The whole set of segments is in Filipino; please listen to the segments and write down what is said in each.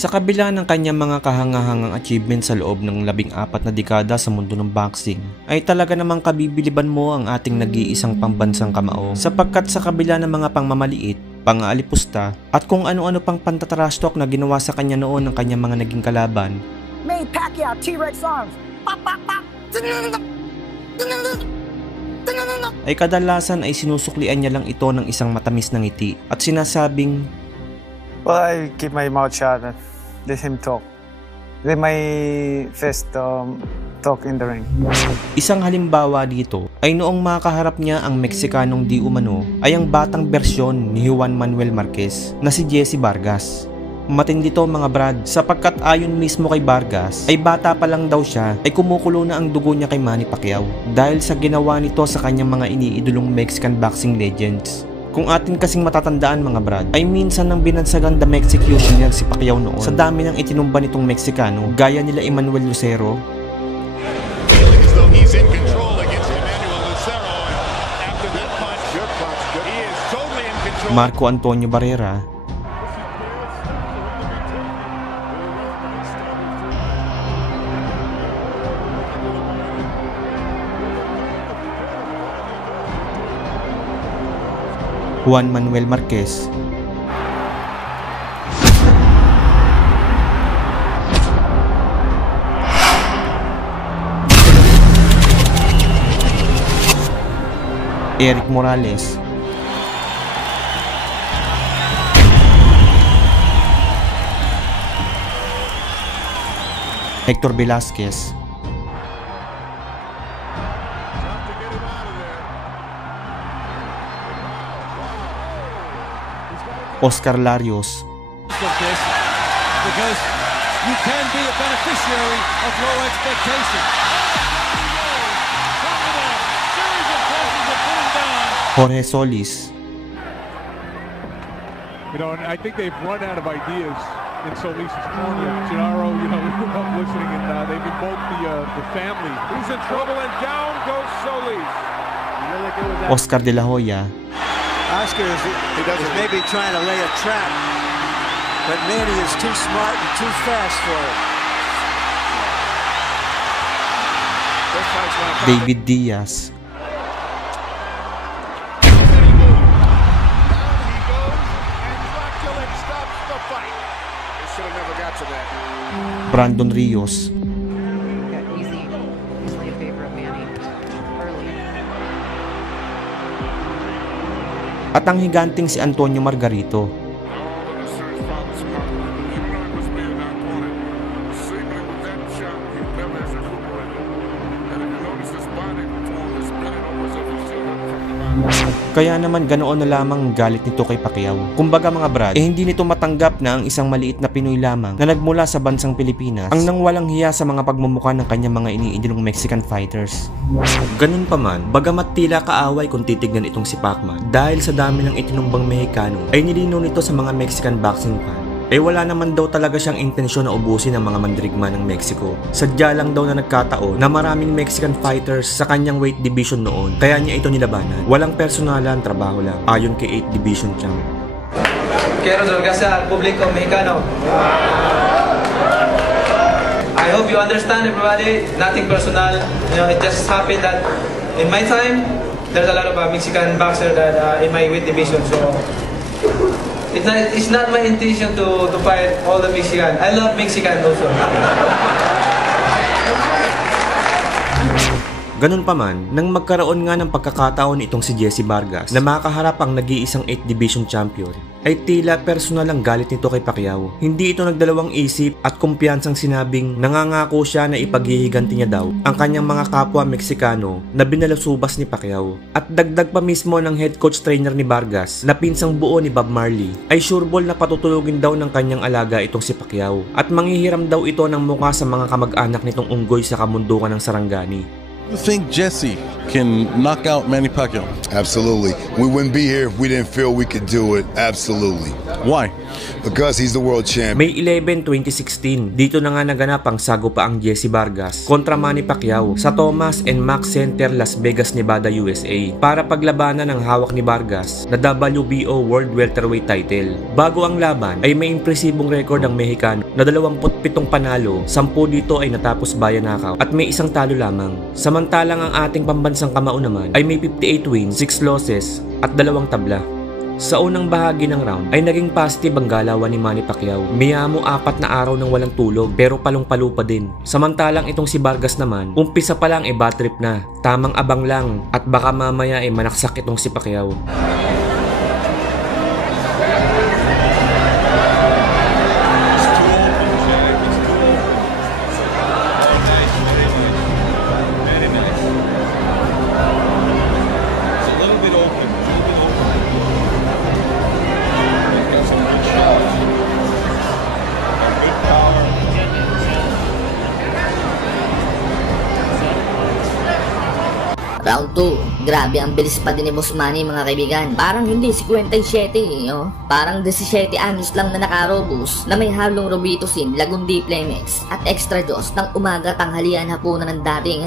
Sa kabila ng kanyang mga kahangahangang achievements sa loob ng 14 na dekada sa mundo ng boxing, ay talaga namang kabibiliban mo ang ating nag-iisang pambansang kamao, sapagkat sa kabila ng mga pangmamaliit, pang-aalipusta at kung ano-ano pang pantatrastok na ginawa sa kanya noon ng kanyang mga naging kalaban, Manny Pacquiao, T-Rex arms, pop, pop, pop. ay kadalasan ay sinusuklian niya lang ito ng isang matamis na ngiti at sinasabing, Well, I keep my mouth shut and let him talk. Let my fist talk in the ring. Isang halimbawa dito ay noong makaharap niya ang Meksikanong di umano ay ang batang bersyon ni Juan Manuel Marquez na si Jesse Vargas. Matindi to mga brad, sapagkat ayon mismo kay Vargas ay bata pa lang daw siya ay kumukulo na ang dugo niya kay Manny Pacquiao dahil sa ginawa nito sa kanyang mga iniidolong Mexican boxing legends. Kung atin kasing matatandaan mga brad, ay minsan nang binansagan the Mexicutioner si Pacquiao noon sa dami ng itinumba nitong Meksikano gaya nila Emmanuel Lucero, Marco Antonio Barrera, Juan Manuel Marquez, Eric Morales, Hector Velasquez, Oscar Larios, because you can be a beneficiary of low expectations. Jorge Solis, You know, and I think they've run out of ideas in Solis' corner. Gennaro, you know, we were both listening, and they've invoked the family. He's in trouble, and down goes Solis. Oscar De La Hoya, Oscar is maybe trying to lay a trap, but Manny is too smart and too fast for it. David Diaz, Brandon Rios, Easily a favor of Manny early. at ang higanting si Antonio Margarito. Kaya naman ganoon na lamang ang galit nito kay Pacquiao. Kumbaga mga brad, hindi nito matanggap na ang isang maliit na Pinoy lamang na nagmula sa bansang Pilipinas ang nang walang hiya sa mga pagmumukha ng kanyang mga iniidolong Mexican fighters. Ganun pa man, bagamat tila kaaway kung titignan itong si Pacman dahil sa dami ng itinumbang Mexicano ay nilinaw nito sa mga Mexican boxing fan ay wala naman daw talaga siyang intensyon na ubusin ang mga mandirigma ng Mexico. Sadya lang daw na nagkataon na maraming Mexican fighters sa kanyang weight division noon, kaya niya ito nilabanan. Walang personalan, trabaho lang, ayon kay 8 Division Champ. Quiero sorpresa al público mexicano. I hope you understand, everybody. Nothing personal. You know, it just happened that in my time, there's a lot of Mexican boxers that in my weight division. So it's not my intention to fight all the Mexican. I love Mexican also. Ganun pa man, nang magkaroon nga ng pagkakataon itong si Jesse Vargas na makaharap ang nag-iisang 8 Division Champion, ay tila personal ang galit nito kay Pacquiao. Hindi ito nagdalawang isip at kumpiyansang sinabing nangangako siya na ipaghihiganti niya daw ang kanyang mga kapwa Meksikano na binalusubas ni Pacquiao. At dagdag pa mismo ng head coach trainer ni Vargas na pinsang buo ni Bob Marley, ay sureball na patutulugin daw ng kanyang alaga itong si Pacquiao at manghihiram daw ito ng mukha sa mga kamag-anak nitong unggoy sa kamundukan ng Sarangani. You think Jesse can knock out Manny Pacquiao? Absolutely. We wouldn't be here if we didn't feel we could do it. Absolutely. Why? Because he's the world champion. May 11, 2016, dito na nga naganap ang sagupaang Jesse Vargas kontra Manny Pacquiao sa Thomas and Mack Center, Las Vegas, Nevada, USA para paglabanan ng hawak ni Vargas na WBO World Welterweight title. Bago ang laban ay may impresibong record ang Mexicano na 27 panalo, 10 dito ay natapos via knockout at may isang talo lamang. Samantalang ang ating pambansang kamao naman ay may 58 wins, 6 losses at 2 tabla. Sa unang bahagi ng round ay naging positive ang galawan ni Manny Pacquiao. Miyamo 4 na araw nang walang tulog pero palong-palo pa din. Samantalang itong si Vargas naman, umpisa pa lang bad trip na. Tamang abang lang at baka mamaya manaksak itong si Pacquiao. Round 2, grabe ang bilis pa din ni Boss Manny mga kaibigan. Parang hindi 57 Parang 17 anyos lang na nakarobus na may halong Robitussin, Lagundi Plemex at extra Diyos ng umaga, tanghalian, hapunan ng dating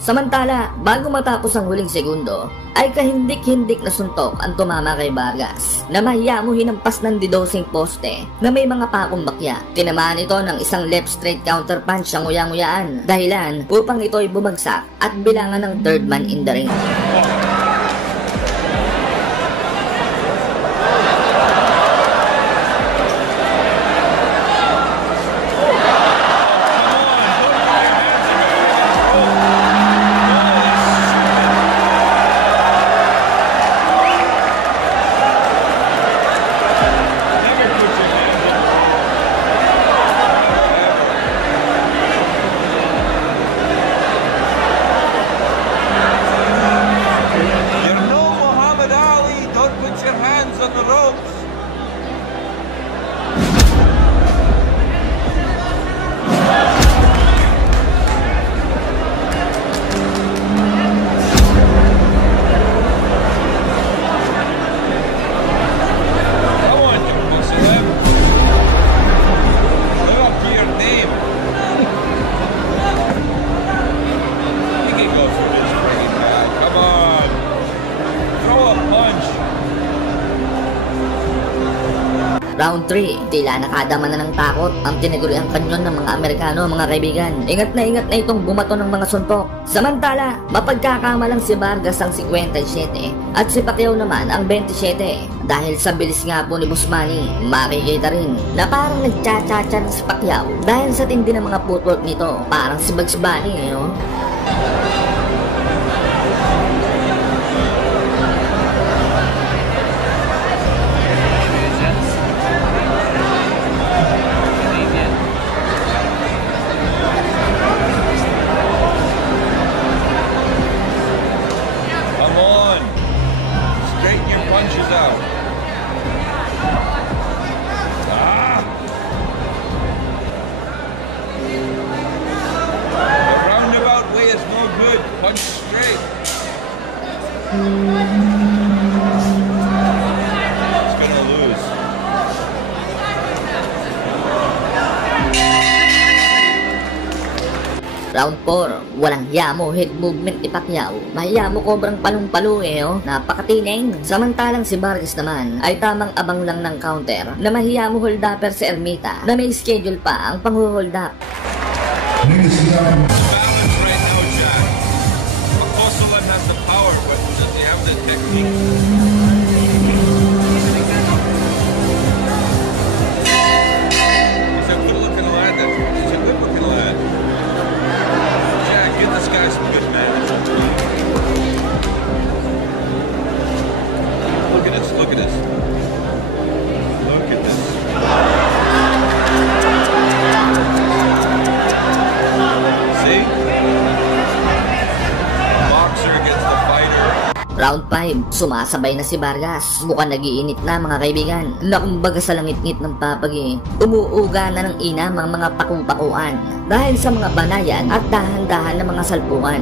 Samantala, bago matapos ang huling segundo, ay kahindik-hindik na suntok ang tumama kay Vargas na mahiya mo hinampas ng didosing poste na may mga pakong bakya. Tinamaan ito ng isang left straight counter punch ang uyang-uyaan dahilan upang ito ay bumagsak at bilangan ng third man in the ring. Round 3, tila nakadama na ng takot ang tinaguriang kanyon ng mga Amerikano mga kaibigan. Ingat na itong bumato ng mga suntok. Samantala, mapagkakamalang si Vargas ang 57 at si Pacquiao naman ang 27. Dahil sa bilis nga po ni Boss Manny, makikita rin na parang nagcha-cha-cha si Pacquiao dahil sa tindi ng mga footwork nito. Parang si Bugs Bunny Round 4, walang yamo head movement ni Pacquiao. Mahiya mo kobrang palong-palo napakatining. Samantalang si Vargas naman ay tamang abang lang ng counter na mahiya mo hold upper si Ermita na may schedule pa ang pang-hold up. See? Round 5, sumasabay na si Vargas. Mukhang nagiinit na mga kaibigan. Nakumbaga sa langit-ngit ng papagi. Umuuga na ng inam ang mga pakupakuan dahil sa mga banayan at dahan-dahan na mga salpukan.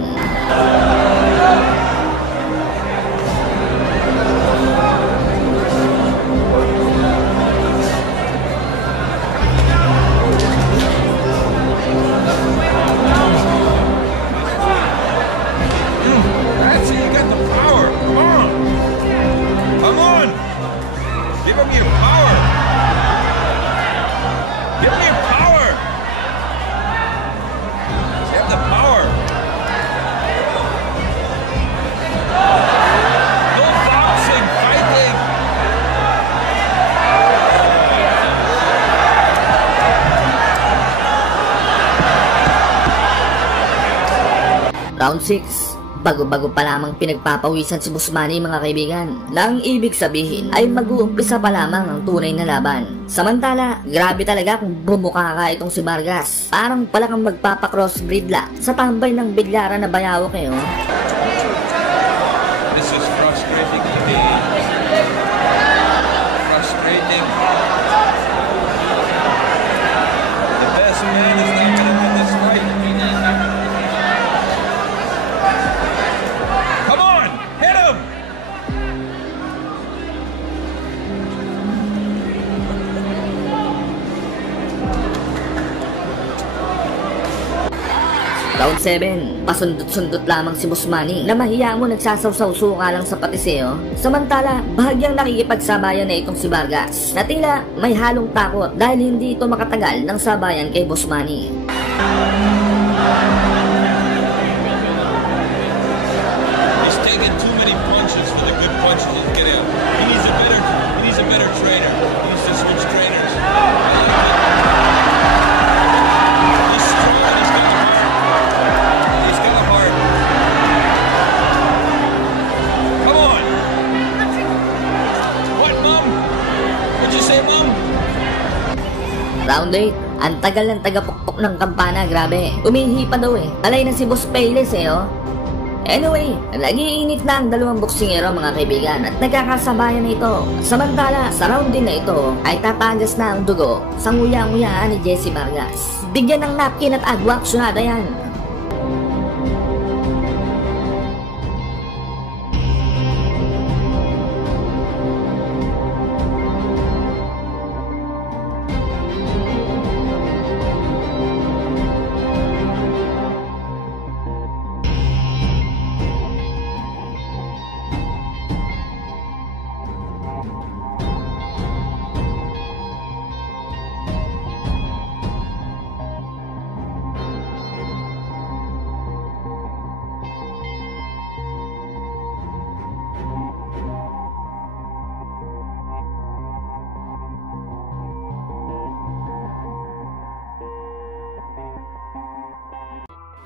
Round 6, bago-bago pa lamang pinagpapawisan si Boss Manny mga kaibigan, na ang ibig sabihin ay mag-uumpisa pa lamang ang tunay na laban. Samantala, grabe talaga kung bumuka ka itong si Vargas. Parang pala kang magpapa-crossbreed lang sa tambay ng biglara na bayawak eh oh. This is frustrating to me. Frustrating. The best man is not going to win this fight. Come on, hit him! Round 7, pasundot-sundot lamang si Boss Manny na mahiya mo nagsasawsaw-suka lang sa patiseo. Samantala, bahagyang nakikipagsabayan na itong si Vargas na tila may halong takot dahil hindi ito makatagal ng sabayan kay Boss Manny. He's taking too many punches for the good punches he's getting out. He needs a better trainer. He needs to switch trainers. He's strong and he's got the heart. He's got a heart. Come on. What, Mom? What'd you say, Mom? Round 8, ang tagal ng tagapukpok ng kampana, grabe. Umihi pa daw eh. Alay na si Boss Payless eh oh. Anyway, nagiinit na ang dalawang boksingero mga kaibigan at nagkakasabayan na ito. Samantala, sa round din na ito ay tatagas na ang dugo sa nguya-nguyaan ni Jesse Vargas. Bigyan ng napkin at agwak, sunada yan.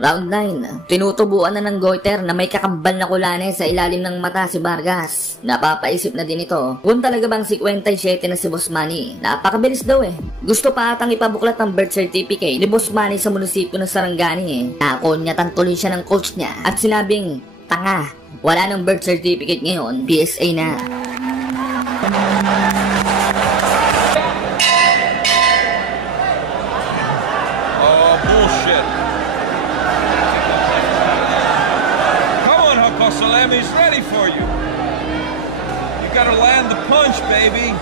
Round 9, tinutubuan na ng goiter na may kakambal na kulane sa ilalim ng mata si Vargas. Napapaisip na din ito kung talaga bang 57 na si Boss Manny. Napakabilis daw eh. Gusto pa atang ipabuklat ng birth certificate ni Boss Manny sa munisipyo ng Sarangani eh. Nakonyatan tuloy siya ng coach niya at sinabing, tanga, wala ng birth certificate ngayon, PSA na. Oh, bullshit. Salami's ready for you. You gotta land the punch, baby.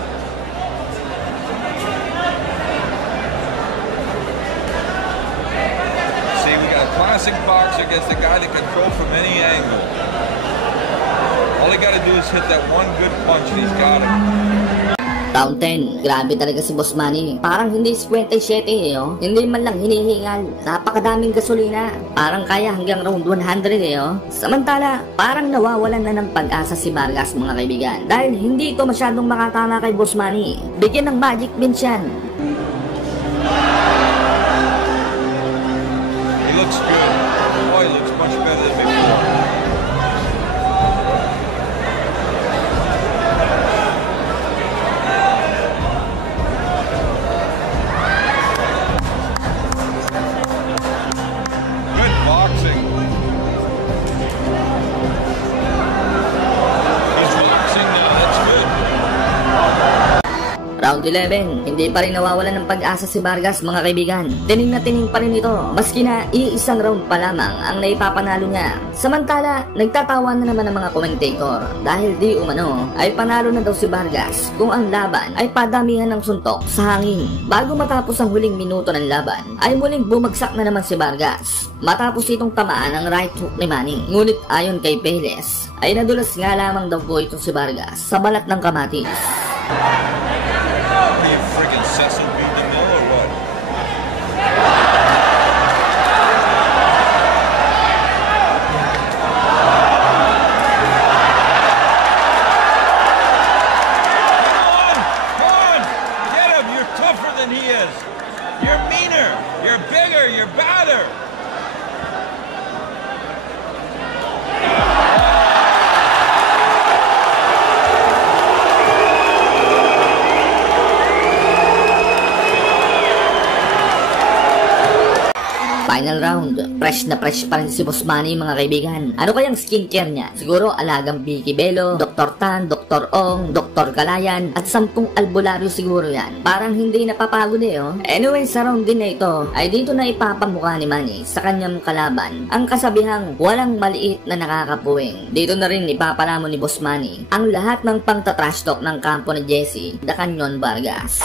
See, we got a classic boxer against a guy that can throw from any angle. All he gotta do is hit that one good punch and he's got it. Round 10, grabe talaga si Boss Manny. Parang hindi 57 eh oh. Hindi man lang hinihingal. Napakadaming gasolina. Parang kaya hanggang round 100 eh oh. Samantala, parang nawawalan na ng pag-asa si Vargas mga kaibigan. Dahil hindi ito masyadong makatama kay Boss Manny. Bigyan ng magic beans yan. He looks good. Boy, he looks much better than before. Round 11, hindi pa rin nawawalan ng pag-asa si Vargas mga kaibigan. Tining na tining pa rin ito, maski na iisang round pa lamang ang naipapanalo niya. Samantala, nagtatawa na naman ang mga komentator dahil di umano ay panalo na daw si Vargas kung ang laban ay padamihan ng suntok sa hangin. Bago matapos ang huling minuto ng laban, ay muling bumagsak na naman si Vargas matapos itong tamaan ang right hook ni Manny. Ngunit ayon kay Peles, ay nadulas nga lamang daw po ito si Vargas sa balat ng kamatis. You friggin' Cecil B. DeMille or what? Come on! Get him! You're tougher than he is! You're meaner! You're bigger! You're badder! Final round, fresh na fresh pa rin si Boss Manny mga kaibigan. Ano kayang skincare niya? Siguro alagang Vicky Belo, Dr. Tan, Dr. Ong, Dr. Galayan at 10 albularyo siguro yan. Parang hindi napapagod oh. Anyway, sa round din na ito ay dito na ipapamukha ni Manny sa kanyang kalaban ang kasabihang walang maliit na nakakapuwing. Dito na rin ipapalamon ni Boss Manny ang lahat ng pangtatrash talk ng kampo ni Jesse The Canyon Vargas.